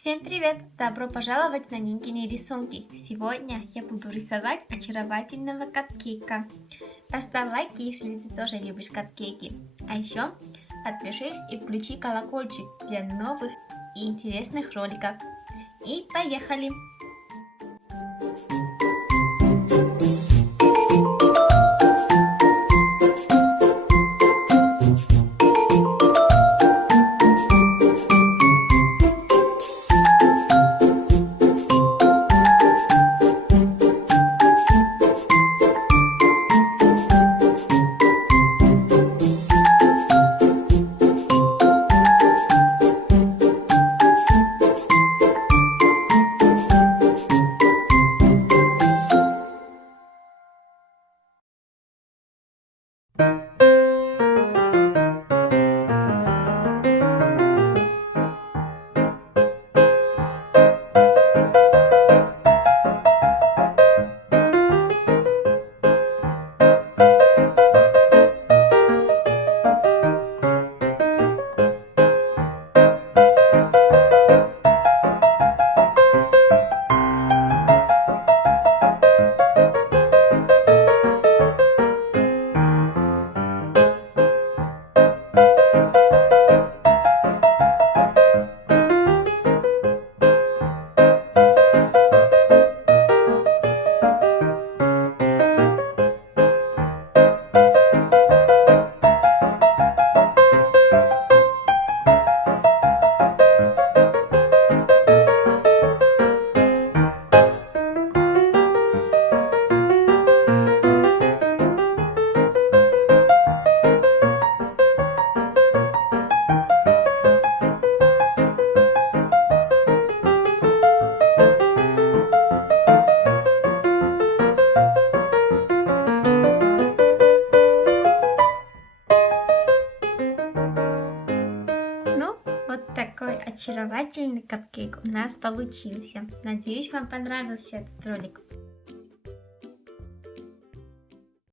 Всем привет! Добро пожаловать на Нинкины рисунки! Сегодня я буду рисовать очаровательного капкейка. Поставь лайк, если ты тоже любишь капкейки. А еще подпишись и включи колокольчик для новых и интересных роликов. И поехали! Ну, вот такой очаровательный капкейк у нас получился. Надеюсь, вам понравился этот ролик.